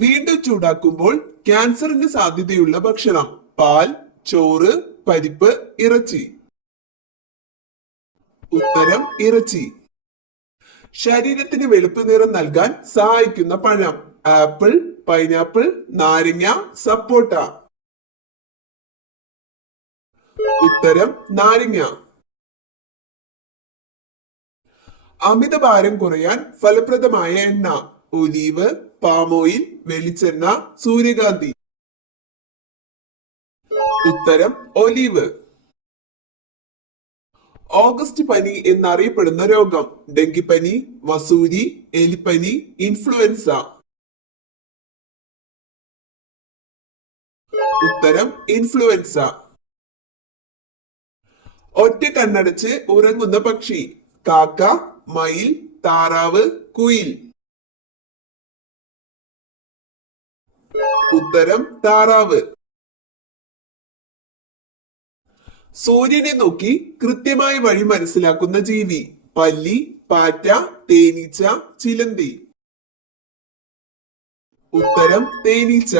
വീണ്ടും ചൂടാക്കുമ്പോൾ ക്യാൻസറിന് സാധ്യതയുള്ള ഭക്ഷണം: പാൽ, ചോറ്, പരിപ്പ്, ഇറച്ചി. ഉത്തരം ഇറച്ചി. ശരീരത്തിന് വെളുപ്പ് നിറം നൽകാൻ സഹായിക്കുന്ന പഴം: ആപ്പിൾ, പൈനാപ്പിൾ, നാരങ്ങ, സപ്പോട്ട. ഉത്തരം നാരങ്ങ. അമിതഭാരം കുറയാൻ ഫലപ്രദമായ എണ്ണ: ഒലീവ്, പാമോയിൽ, വെളിച്ചെണ്ണ, സൂര്യകാന്തി. ഉത്തരം ഒലീവ്. ഓഗസ്റ്റ് പനി എന്നറിയപ്പെടുന്ന രോഗം: ഡെങ്കിപ്പനി, വസൂരി, എലിപ്പനി, ഇൻഫ്ലുവൻസ. ഉത്തരം ഇൻഫ്ലുവൻസ. ഒറ്റ കണ്ണടച്ച് ഉറങ്ങുന്ന പക്ഷി: കാക്ക, മയിൽ, താറാവ്, കുയിൽ. ഉത്തരം താറാവ്. സൂര്യനെ നോക്കി കൃത്യമായി വഴി മനസ്സിലാക്കുന്ന ജീവി: പല്ലി, പാറ്റ, തേനീച്ച, ചിലന്തി. ഉത്തരം തേനീച്ച.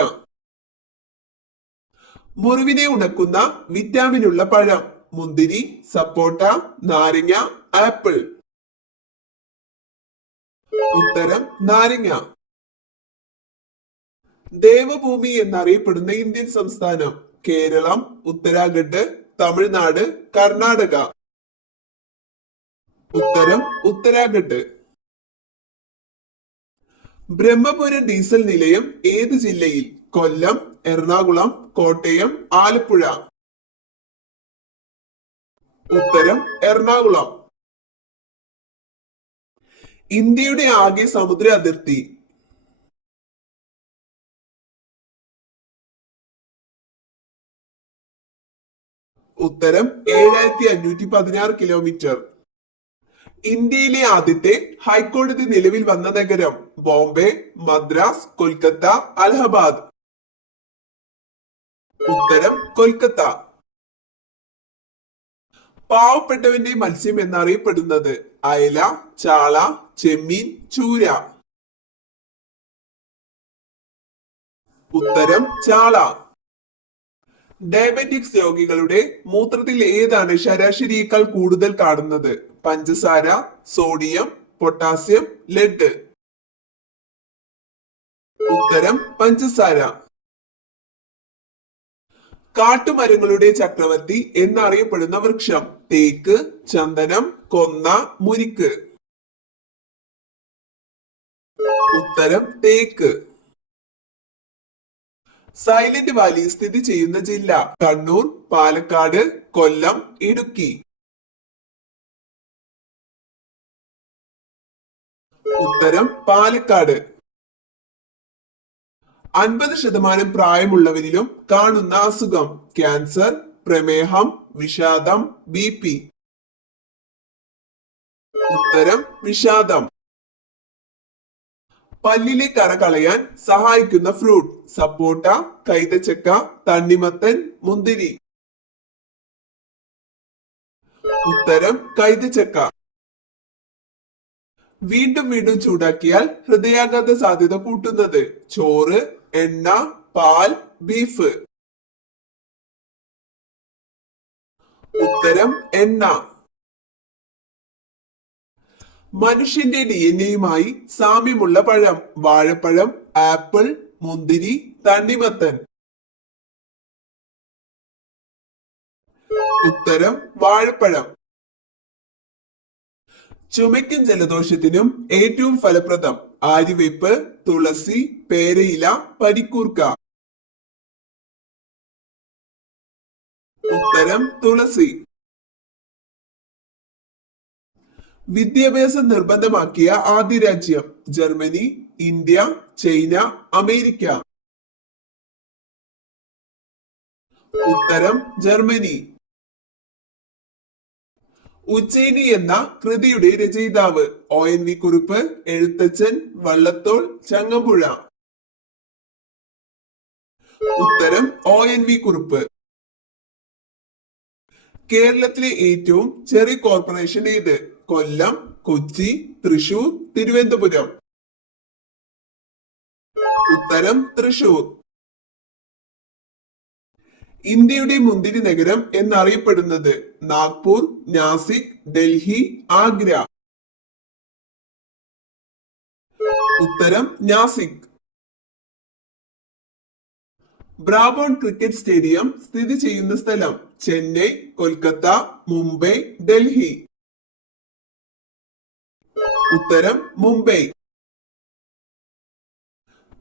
മുറിവിനെ ഉണക്കുന്ന വിറ്റാമിനുള്ള പഴം: മുന്തിരി, സപ്പോട്ട, നാരങ്ങ, ആപ്പിൾ. ഉത്തരം നാരങ്ങ. ദേവഭൂമി എന്നറിയപ്പെടുന്ന ഇന്ത്യൻ സംസ്ഥാനം: കേരളം, ഉത്തരാഖണ്ഡ്, തമിഴ്നാട്, കർണാടക. ഉത്തരം ഉത്തരാഖണ്ഡ്. ബ്രഹ്മപുരം ഡീസൽ നിലയം ഏത് ജില്ലയിൽ? കൊല്ലം, എറണാകുളം, കോട്ടയം, ആലപ്പുഴ. ഉത്തരം എറണാകുളം. ഇന്ത്യയുടെ ആകെ സമുദ്ര അതിർത്തി? ഉത്തരം 7516 കിലോമീറ്റർ. ഇന്ത്യയിലെ ആദ്യത്തെ ഹൈക്കോടതി നിലവിൽ വന്ന നഗരം: ബോംബെ, മദ്രാസ്, കൊൽക്കത്ത, അലഹബാദ്. ഉത്തരം കൊൽക്കത്ത. പാവപ്പെട്ടവന്റെ മത്സ്യം എന്നറിയപ്പെടുന്നത്: അയല, ചാള, ചെമ്മീൻ, ചൂര. ഉത്തരം ചാള. ഡയബറ്റിക്സ് രോഗികളുടെ മൂത്രത്തിൽ ഏതാണ് ശരാശരിയേക്കാൾ കൂടുതൽ കാണുന്നത്? പഞ്ചസാര, സോഡിയം, പൊട്ടാസ്യം, ലെഡ്. ഉത്തരം പഞ്ചസാര. കാട്ടുമരങ്ങളുടെ ചക്രവർത്തി എന്നറിയപ്പെടുന്ന വൃക്ഷം: തേക്ക്, ചന്ദനം, കൊന്ന, മുരിക്ക്. ഉത്തരം തേക്ക്. സൈലന്റ് വാലി സ്ഥിതി ചെയ്യുന്ന ജില്ല: കണ്ണൂർ, പാലക്കാട്, കൊല്ലം, ഇടുക്കി. ഉത്തരം പാലക്കാട്. 50% പ്രായമുള്ളവരിലും കാണുന്ന അസുഖം: ക്യാൻസർ, പ്രമേഹം, വിഷാദം, BP. ഉത്തരം വിഷാദം. പല്ലിലെ കറ കളയാൻ സഹായിക്കുന്ന ഫ്രൂട്ട്: സപ്പോട്ട, കൈതച്ചക്ക, തണ്ണിമത്തൻ, മുന്തിരി. ഉത്തരം കൈതച്ചക്ക. വീണ്ടും വീണ്ടും ചൂടാക്കിയാൽ ഹൃദയാഘാത സാധ്യത കൂട്ടുന്നത്: ചോറ്, എണ്ണ, പാൽ, ബീഫ്. ഉത്തരം എണ്ണ. മനുഷ്യന്റെ DNA സാമ്യമുള്ള പഴം: വാഴപ്പഴം, ആപ്പിൾ, മുന്തിരി, തണ്ണിമത്തൻ. ഉത്തരം വാഴപ്പഴം. ചുമയ്ക്കും ജലദോഷത്തിനും ഏറ്റവും ഫലപ്രദം: ആര്യവേപ്പ്, തുളസി, പേരയില, പരിക്കൂർക്ക. ഉത്തരം തുളസി. വിദ്യാഭ്യാസം നിർബന്ധമാക്കിയ ആദ്യ രാജ്യം: ജർമ്മനി, ഇന്ത്യ, ചൈന, അമേരിക്ക. ഉത്തരം ജർമ്മനി. ഉജ്ജയിനി എന്ന കൃതിയുടെ രചയിതാവ്: ONV കുറുപ്പ്, എഴുത്തച്ഛൻ, വള്ളത്തോൾ, ചങ്ങമ്പുഴ. ഉത്തരം ONV കുറുപ്പ്. കേരളത്തിലെ ഏറ്റവും ചെറിയ കോർപ്പറേഷൻ ഏത്? കൊല്ലം, കൊച്ചി, തൃശൂർ, തിരുവനന്തപുരം. ഉത്തരം തൃശൂർ. ഇന്ത്യയുടെ മുന്തിരി നഗരം എന്നറിയപ്പെടുന്നത് നാഗ്പൂർ, നാസിക്, ഡൽഹി, ആഗ്ര. ഉത്തരം നാസിക്. ബ്രാബോൺ ക്രിക്കറ്റ് സ്റ്റേഡിയം സ്ഥിതി ചെയ്യുന്ന സ്ഥലം ചെന്നൈ, കൊൽക്കത്ത, മുംബൈ, ഡൽഹി. ഉത്തരം മുംബൈ.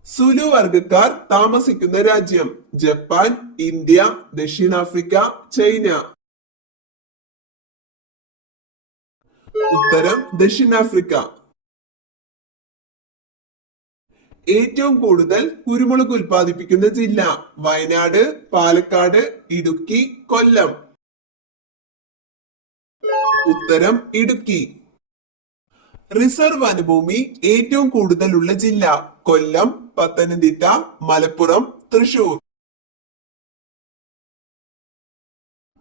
സുലു വർഗക്കാർ താമസിക്കുന്ന രാജ്യം ജപ്പാൻ, ഇന്ത്യ, ദക്ഷിണാഫ്രിക്ക, ചൈന. ഉത്തരം ദക്ഷിണാഫ്രിക്ക. ഏറ്റവും കൂടുതൽ കുരുമുളക് ഉൽപ്പാദിപ്പിക്കുന്ന ജില്ല വയനാട്, പാലക്കാട്, ഇടുക്കി, കൊല്ലം. ഉത്തരം ഇടുക്കി. റിസർവ് വനഭൂമി ഏറ്റവും കൂടുതലുള്ള ജില്ല കൊല്ലം, പത്തനംതിട്ട, മലപ്പുറം, തൃശൂർ.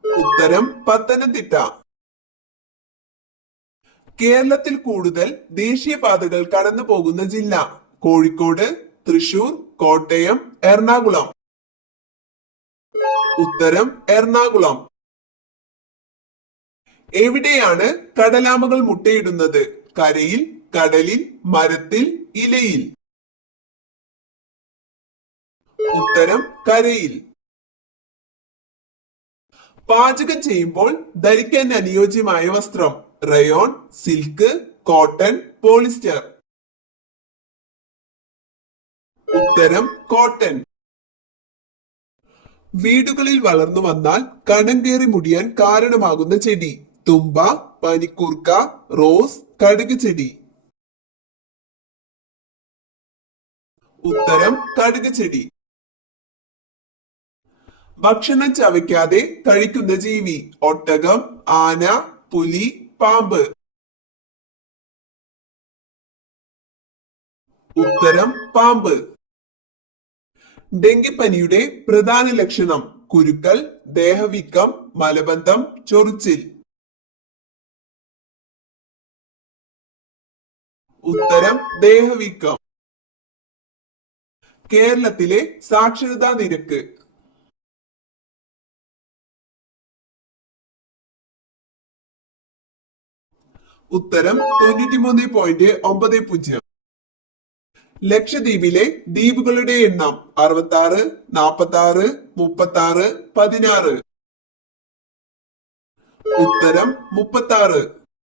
ഉത്തരം പത്തനംതിട്ട. കേരളത്തിൽ കൂടുതൽ ദേശീയപാതകൾ കടന്നു പോകുന്ന ജില്ല കോഴിക്കോട്, തൃശൂർ, കോട്ടയം, എറണാകുളം. ഉത്തരം എറണാകുളം. എവിടെയാണ് കടലാമകൾ മുട്ടയിടുന്നത് കരയിൽ, കടലിൽ, മരത്തിൽ, ഇലയിൽ. ഉത്തരം കരയിൽ. പാചകം ചെയ്യുമ്പോൾ ധരിക്കാൻ അനുയോജ്യമായ വസ്ത്രം റയോൺ, സിൽക്ക്, കോട്ടൺ, പോളിസ്റ്റർ. ഉത്തരം കോട്ടൺ. വീടുകളിൽ വളർന്നു വന്നാൽ കണം കയറി മുടിയാൻ കാരണമാകുന്ന ചെടി തുമ്പ, പനിക്കൂർക്ക, റോസ്, കടുക് ചെടി. ഉത്തരം കടുക് ചെടി. ഭക്ഷണം ചവയ്ക്കാതെ കഴിക്കുന്ന ജീവി ഒട്ടകം, ആന, പുലി, പാമ്പ്. ഉത്തരം പാമ്പ്. ഡെങ്കിപ്പനിയുടെ പ്രധാന ലക്ഷണം കുരുക്കൾ, ദേഹവീക്കം, മലബന്ധം, ചൊറിച്ചിൽ. ഉത്തരം ദേഹവീക്കം. കേരളത്തിലെ സാക്ഷരതാ നിരക്ക് ഉത്തരം 93.90. ലക്ഷദ്വീപിലെ ദ്വീപുകളുടെ എണ്ണം 66, 46, 36, 16. ഉത്തരം 36.